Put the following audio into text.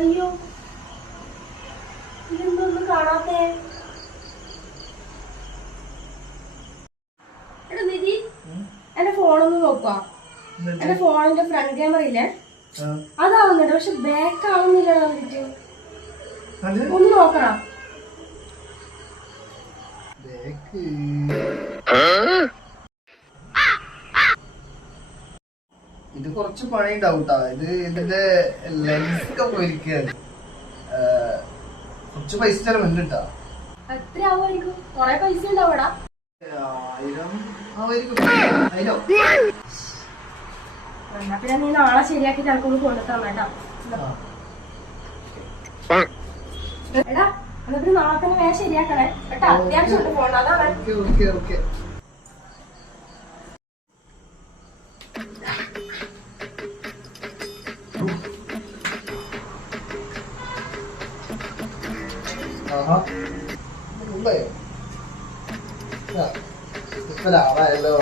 അയ്യോ, ഇതെന്തൊന്നും കാണാത്തേ? എടാ നിധി, എന്റെ ഫോണൊന്ന് നോക്കുക. എന്റെ ഫോണിന്റെ ഫ്രണ്ട് ക്യാമറ ഇല്ലേ, അതാവുന്നുണ്ട്. പക്ഷെ ബാക്ക് ആവുന്നില്ല. ഒന്ന് നോക്കണം. ഇത് കുറച്ച് പണി ഉണ്ടാവൂട്ടാ. ഇതിന്റെ ലെൻസ് ഒക്കെ പോയിരിക്കുകയാണ്. കുറച്ച് പൈസ ചെലവുണ്ടാ. എത്ര ആവുമായിരിക്കും? കൊറേ പൈസ ഉണ്ടാവൂടാ. 1000 ആവുമായിരിക്കും. എന്നാ പിന്നെ നീ നാളെ ശരിയാക്കി ഞങ്ങൾക്കൊന്ന് കൊണ്ടു തന്നേട്ടാ. എടാ, എന്നാ പിന്നെ നാളെ തന്നെ വേഗം ശരിയാക്കണേ കേട്ടാ. അത്യാവശ്യം ഫോൺ അതാണ്. ഇപ്പൊ ലാഭമായല്ലോ.